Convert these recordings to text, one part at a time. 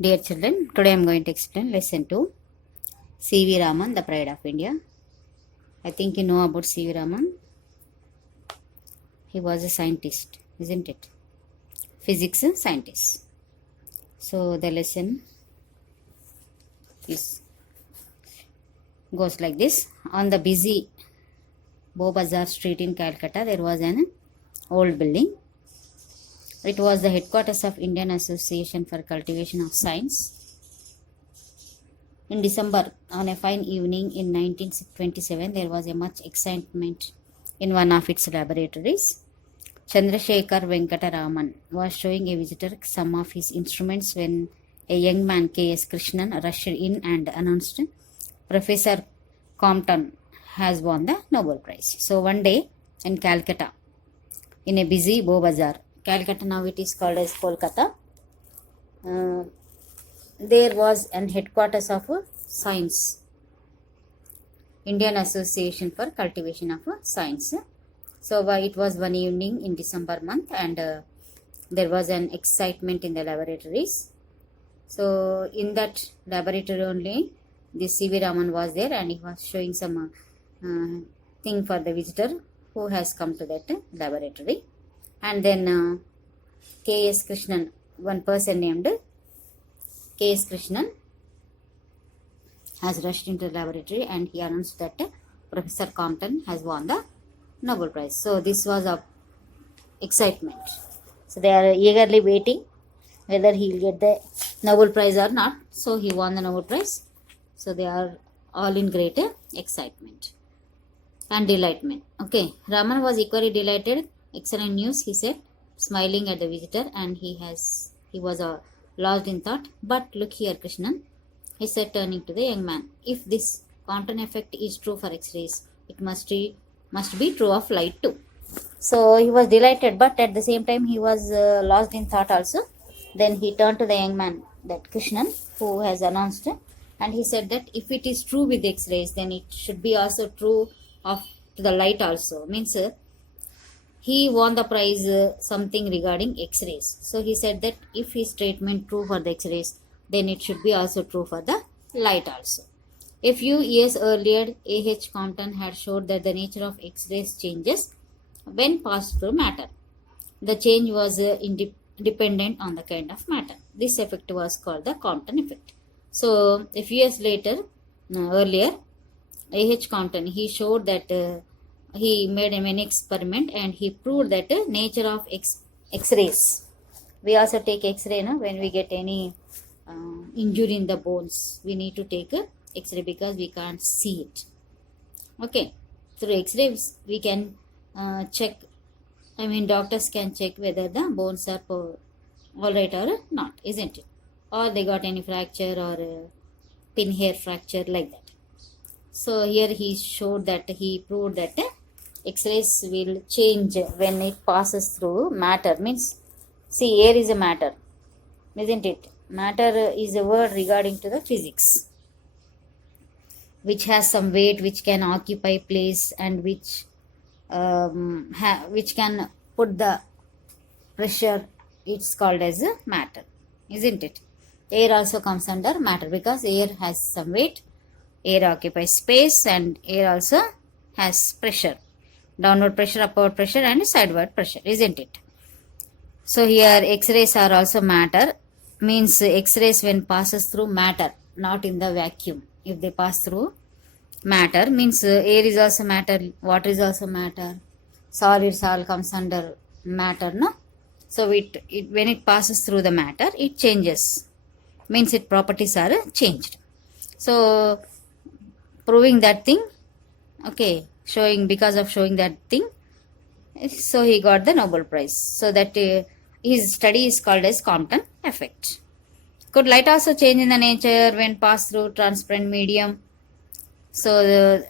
Dear children, today I am going to explain lesson 2, C.V. Raman, the pride of India. I think you know about C.V. Raman. He was a scientist, isn't it? Physics scientist. So the lesson goes like this. On the busy Beaubazar street in Calcutta, there was an old building. It was the headquarters of Indian Association for Cultivation of Science. In December, on a fine evening in 1927, there was a much excitement in one of its laboratories. Chandrasekhar Venkata Raman was showing a visitor some of his instruments when a young man, K.S. Krishnan, rushed in and announced, Professor Compton has won the Nobel Prize. So one day in Calcutta, in a busy Beaubazar, Calcutta now it is called as Kolkata, there was an headquarters of science, Indian Association for Cultivation of Science. So it was one evening in December month, and there was an excitement in the laboratories. So in that laboratory only, this C.V. Raman was there, and he was showing some thing for the visitor who has come to that laboratory. And then K.S. Krishnan, one person named K.S. Krishnan, has rushed into the laboratory and he announced that Professor Compton has won the Nobel Prize. So this was of excitement. So they are eagerly waiting whether he will get the Nobel Prize or not. So he won the Nobel Prize. So they are all in great excitement and delightment. Okay, Raman was equally delighted. Excellent news, he said, smiling at the visitor, and he was lost in thought. But look here, Krishnan, he said, turning to the young man. If this Compton effect is true for X-rays, it must be true of light too. So he was delighted, but at the same time he was lost in thought also. Then he turned to the young man, that Krishnan, who has announced, and he said that if it is true with X-rays, then it should be also true of the light also. Means he won the prize something regarding X-rays. So he said that if his statement true for the X-rays, then it should be also true for the light also. A few years earlier, A.H. Compton had showed that the nature of X-rays changes when passed through matter. The change was dependent on the kind of matter. This effect was called the Compton effect. So a few years earlier, A.H. Compton, he showed that he made an experiment and he proved that nature of X-rays. We also take X-ray when we get any injury in the bones. We need to take X-ray because we can't see it. Okay, through X-rays we can check. Doctors can check whether the bones are all right or not, isn't it? Or they got any fracture or pin hair fracture like that. So here he showed that he proved that X-rays will change when it passes through matter. Means, see, air is a matter, isn't it? Matter is a word regarding to the physics, which has some weight, which can occupy place, and which can put the pressure. It's called as a matter, isn't it? Air also comes under matter because air has some weight. Air occupies space, and air also has pressure. Downward pressure, upward pressure, and sideward pressure, isn't it? So here X-rays are also matter. Means X-rays when passes through matter, not in the vacuum. If they pass through matter, means air is also matter, water is also matter, solids all comes under matter, no? So it when it passes through the matter, it changes. Means its properties are changed. So proving that thing, okay, because of showing that thing, so he got the Nobel Prize. So that his study is called as Compton effect. Could light also change in the nature when passed through transparent medium? So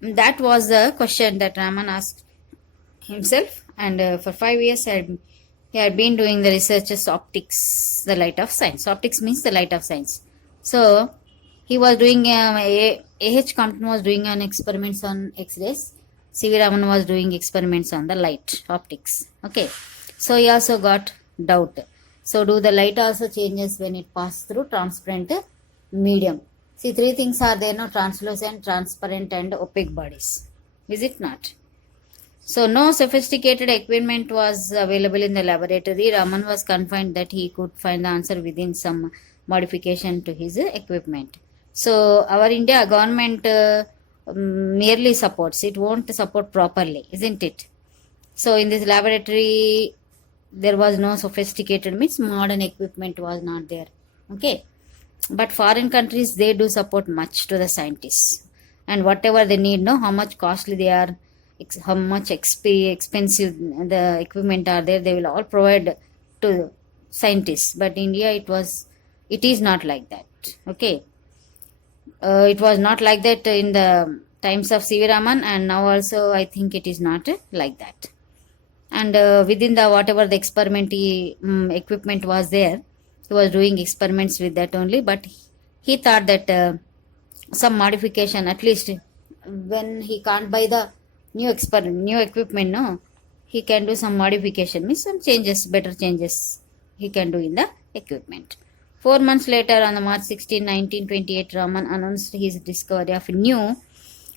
that was the question that Raman asked himself, and for 5 years he had been doing the researches optics, the light of science. Optics means the light of science. So he was doing A.H. Compton was doing an experiments on X-rays. C.V. Raman was doing experiments on the light optics. Okay, so he also got doubt So do the light also changes when it passes through transparent medium? See, three things are there, no? Translucent, transparent and opaque bodies. Is it not? So no sophisticated equipment was available in the laboratory. Raman was confined that he could find the answer within some modification to his equipment. So our India government merely supports, it won't support properly, isn't it? So in this laboratory there was no sophisticated, means modern equipment was not there. Okay, but foreign countries, they do support much to the scientists, and whatever they need, know how much costly they are, how much expensive the equipment are there, they will all provide to scientists. But India, it is not like that. Okay, it was not like that in the times of CV Raman, and now also I think it is not like that. And within the whatever the experiment equipment was there, he was doing experiments with that only. But he thought that some modification, at least when he can't buy the new equipment, no, he can do some modification, means some changes, better changes he can do in the equipment. 4 months later, on the March 16, 1928, Raman announced his discovery of new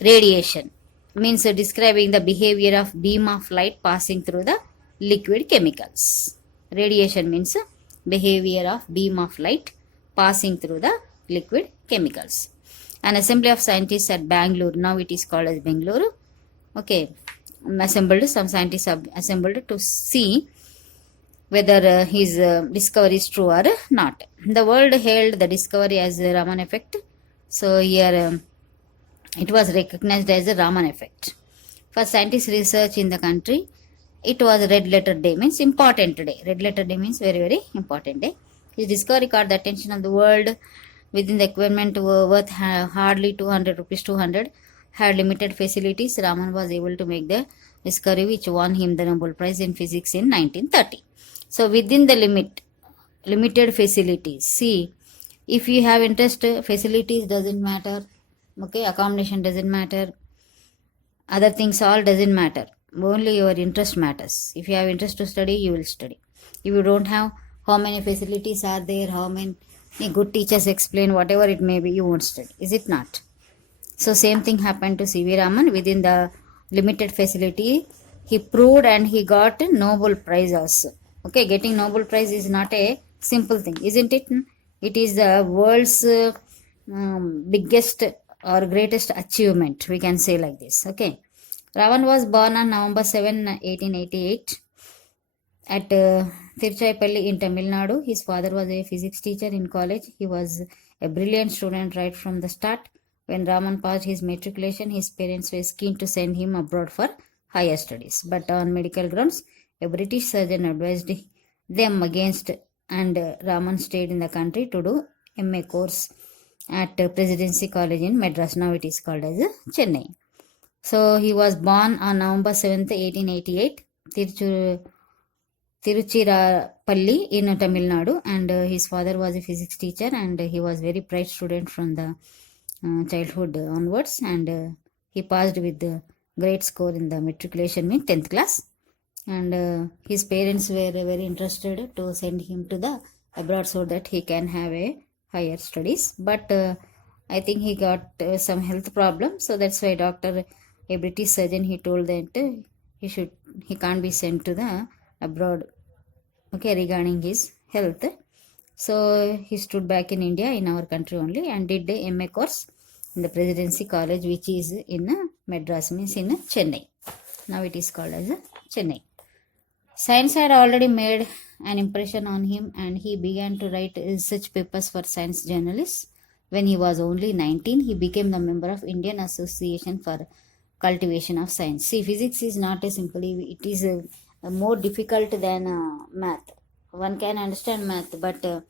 radiation, means describing the behavior of beam of light passing through the liquid chemicals. Radiation means behavior of beam of light passing through the liquid chemicals. An assembly of scientists at Bangalore, now it is called as Bangalore, okay, some scientists are assembled to see whether his discovery is true or not. The world hailed the discovery as the Raman effect. So here it was recognized as a Raman effect. For scientific research in the country, it was Red Letter Day, means important day. Red Letter Day means very, very important day. His discovery caught the attention of the world. Within the equipment worth hardly 200 rupees, 200, had limited facilities. Raman was able to make the discovery which won him the Nobel Prize in Physics in 1930. So within the limited facilities, see, if you have interest, facilities doesn't matter, okay, accommodation doesn't matter, other things all doesn't matter, only your interest matters. If you have interest to study, you will study. If you don't have, how many facilities are there, how many good teachers explain, whatever it may be, you won't study, is it not? So same thing happened to CV Raman. Within the limited facility, he proved and he got a Nobel Prize also. Okay, getting Nobel Prize is not a simple thing, isn't it? It is the world's biggest or greatest achievement, we can say like this. Okay, Raman was born on November 7, 1888 at Tiruchirappalli in Tamil Nadu. His father was a physics teacher in college. He was a brilliant student right from the start. When Raman passed his matriculation, his parents were keen to send him abroad for higher studies. But on medical grounds, a British surgeon advised them against, and Raman stayed in the country to do MA course at Presidency College in Madras. Now it is called as Chennai. So he was born on November 7th, 1888, Tiruchirappalli in Tamil Nadu, and his father was a physics teacher, and he was very bright student from the childhood onwards, and he passed with the great score in the matriculation in 10th class. And his parents were very interested to send him to the abroad so that he can have a higher studies. But I think he got some health problem, so that's why a British surgeon, he told that he can't be sent to the abroad, okay, regarding his health. So he stood back in India, in our country only, and did the MA course in the Presidency College, which is in Madras, means in Chennai. Now it is called as Chennai. Science had already made an impression on him, and he began to write research papers for science journalists. When he was only 19, he became the member of Indian Association for Cultivation of Science. See, physics is not a simple, it is more difficult than math. One can understand math, but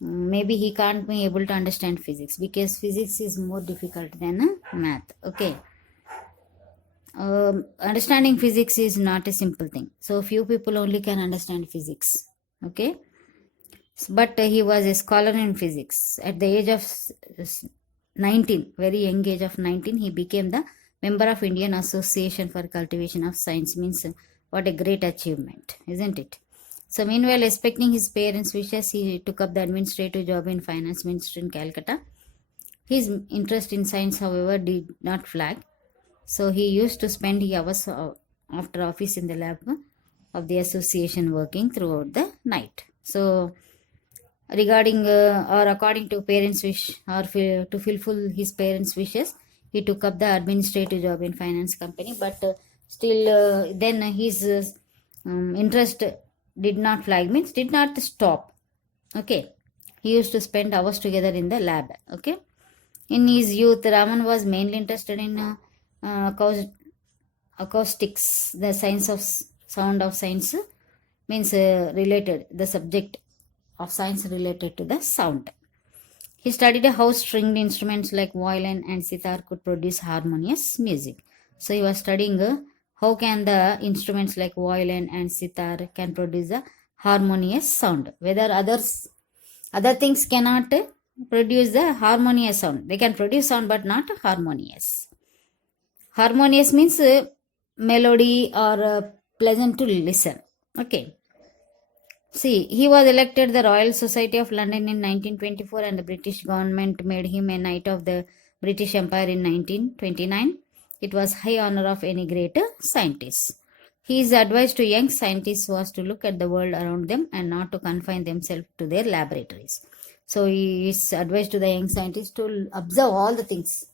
maybe he can't be able to understand physics, because physics is more difficult than math. Okay, understanding physics is not a simple thing, so few people only can understand physics. Okay, but he was a scholar in physics. At the age of 19, very young age of 19, he became the member of Indian Association for Cultivation of Science. Means what a great achievement, isn't it? So meanwhile, respecting his parents' wishes, he took up the administrative job in finance ministry in Calcutta. His interest in science, however, did not flag. So he used to spend hours after office in the lab of the association working throughout the night. So regarding or according to parents' wish or to fulfill his parents' wishes, he took up the administrative job in finance company. But still, then his interest did not flag, means did not stop. Okay, he used to spend hours together in the lab. Okay, in his youth, Raman was mainly interested in acoustics, the science of sound of science, means related the subject of science related to the sound. He studied how stringed instruments like violin and sitar could produce harmonious music. So he was studying how can the instruments like violin and sitar can produce a harmonious sound. Whether other things cannot produce the harmonious sound. They can produce sound but not harmonious. Harmonious means melody or pleasant to listen. Okay. See, he was elected the Royal Society of London in 1924 and the British government made him a Knight of the British Empire in 1929. It was high honor of any great scientist. His advice to young scientists was to look at the world around them and not to confine themselves to their laboratories. So his advice to the young scientists to observe all the things,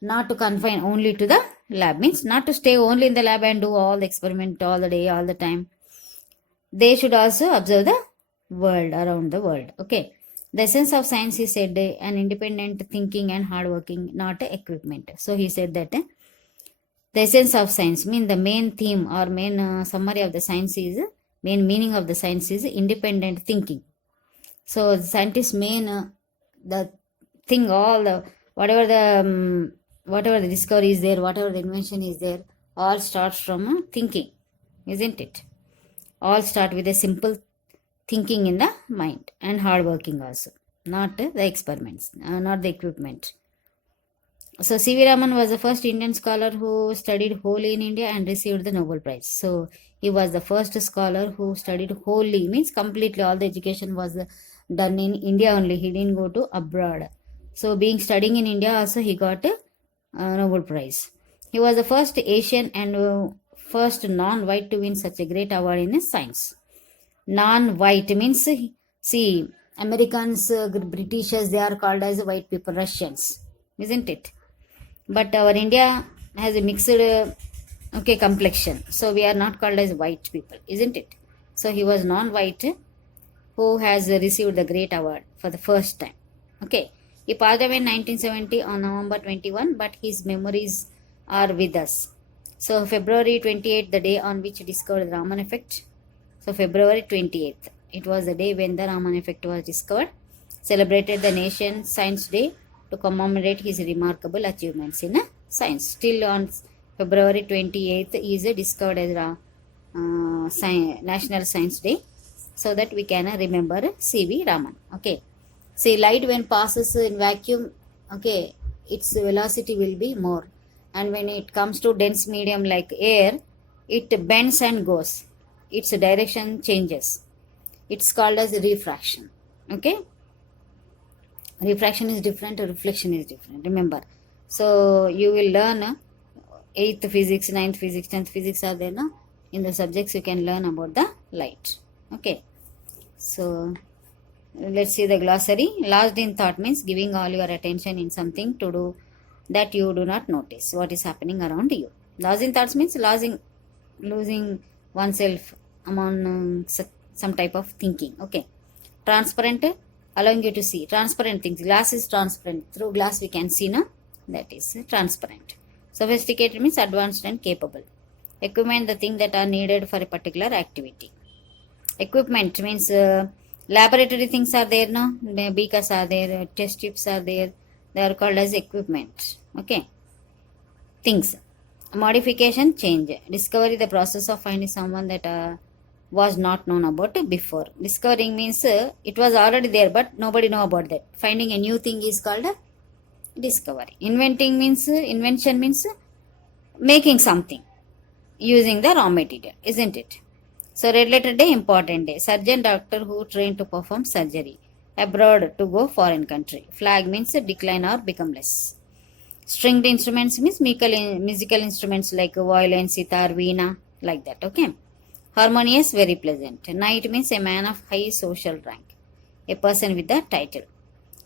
not to confine only to the lab, means not to stay only in the lab and do all the experiment all the day, all the time. They should also observe the world around the world. Okay. The essence of science, he said, an independent thinking and hard working, not equipment. So he said that the essence of science, mean the main theme or main summary of the science is, main meaning of the science is independent thinking. So the scientist's main the thing, all the whatever the discovery is there, whatever the invention is there, all starts from thinking, isn't it? All start with a simple thinking in the mind and hard working also, not the experiments, not the equipment. So C.V. Raman was the first Indian scholar who studied wholly in India and received the Nobel Prize. So he was the first scholar who studied wholly, means completely all the education was done in India only. He didn't go to abroad. So being studying in India also, he got a Nobel Prize. He was the first Asian and first non-white to win such a great award in science. Non-white means, see, Americans, Britishers, they are called as white people, Russians, isn't it? But our India has a mixed complexion. So we are not called as white people, isn't it? So he was non-white who has received the great award for the first time. Okay. He passed away in 1970 on November 21, but his memories are with us. So February 28th, the day on which he discovered the Raman effect. So February 28th, it was the day when the Raman effect was discovered. Celebrated the Nation Science Day to commemorate his remarkable achievements in science. Still on February 28th is discovered as National Science Day, so that we can remember C.V. Raman. Okay. See, light when passes in vacuum, okay, its velocity will be more. And when it comes to dense medium like air, it bends and goes. Its direction changes. It's called as refraction. Okay. Refraction is different, reflection is different. Remember. So you will learn 8th physics, 9th physics, 10th physics are there. No? In the subjects you can learn about the light. Okay. So let's see the glossary. Lost in thought means giving all your attention in something to do that you do not notice what is happening around you. Lost in thoughts means losing oneself among some type of thinking. Okay. Transparent, allowing you to see. Transparent things. Glass is transparent. Through glass we can see, no? That is transparent. Sophisticated means advanced and capable. Equipment, the thing that are needed for a particular activity. Equipment means laboratory things are there, no? Beakers are there, test tubes are there. They are called as equipment. Okay. Things. Modification, change. Discovery, the process of finding someone that was not known about before. Discovering means it was already there, but nobody know about that. Finding a new thing is called discovery. Invention means making something using the raw material, isn't it? So red letter day, important day. Surgeon, doctor who trained to perform surgery. Abroad, to go foreign country. Flag means decline or become less. Stringed instruments means musical instruments like violin, sitar, veena, like that. Okay. Harmonious, very pleasant. Knight means a man of high social rank, a person with a title.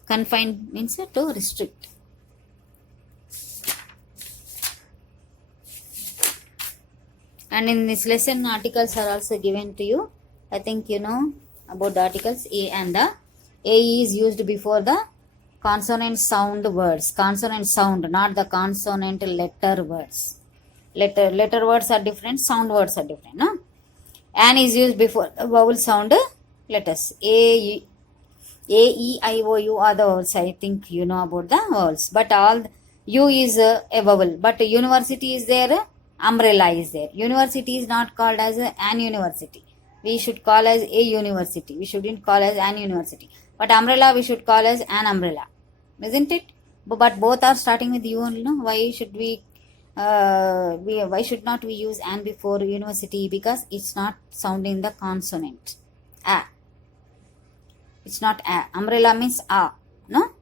Confined means to restrict. And in this lesson, articles are also given to you. I think you know about the articles. A and the A is used before the consonant sound words. Consonant sound, not the consonant letter words. Letter words are different, sound words are different. No? An is used before the vowel sound letters. E, I, O, U are the vowels. I think you know about the vowels. But all U is a vowel. But university is there, umbrella is there. University is not called as an university. We should call as a university. We shouldn't call as an university. But umbrella we should call as an umbrella. Isn't it? But both are starting with U only. No? Why should why should not we use an before university? Because it's not sounding the consonant. A. It's not a. Umbrella means a. No?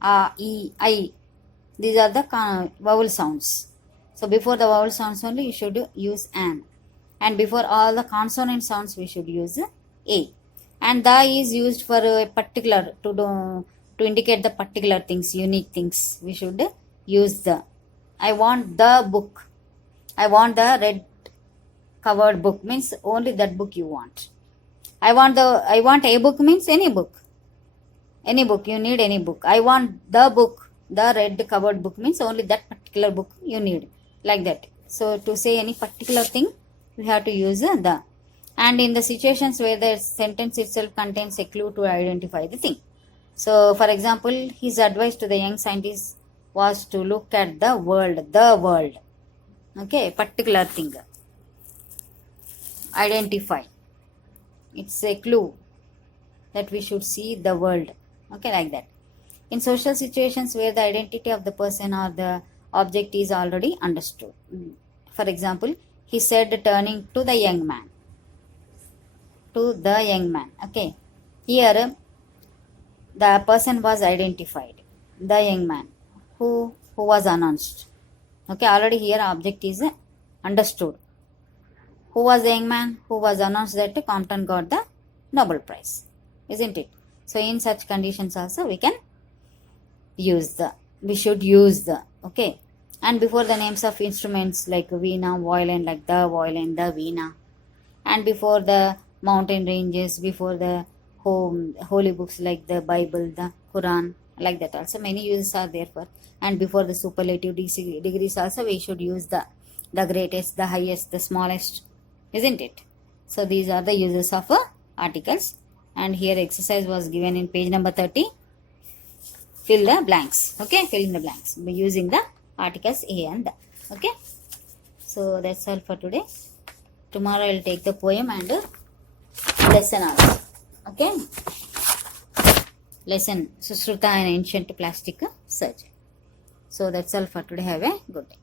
A, E, I. These are the vowel sounds. So before the vowel sounds only you should use an. And before all the consonant sounds we should use a. And the is used for a particular, to indicate the particular things, unique things. We should use the. I want the book. I want the red covered book means only that book you want. I want a book means any book. Any book, you need any book. I want the book, the red covered book means only that particular book you need. Like that. So to say any particular thing, we have to use the. And in the situations where the sentence itself contains a clue to identify the thing. So for example, his advice to the young scientist was to look at the world. Okay, particular thing. Identify. It's a clue that we should see the world. Okay, like that. In social situations where the identity of the person or the object is already understood. For example, he said, turning to the young man. To the young man. Okay. Here, the person was identified. The young man. Who was announced. Okay, already here object is understood. Who was the young man? Who was announced that Compton got the Nobel Prize. Isn't it? So in such conditions also we can use the. We should use the. Okay. And before the names of instruments like veena, violin, like the violin, the veena. And before the mountain ranges, before the holy books like the Bible, the Quran, like that also many uses are there for. And before the superlative degrees also we should use the greatest, the highest, the smallest. Isn't it? So these are the uses of articles. And here exercise was given in page number 30. Fill the blanks. Okay, fill in the blanks by using the articles a and the. Okay, so that's all for today. Tomorrow I'll take the poem and lesson also. Okay, lesson Sushruta and ancient plastic surgery. So that's all for today. Have a good day.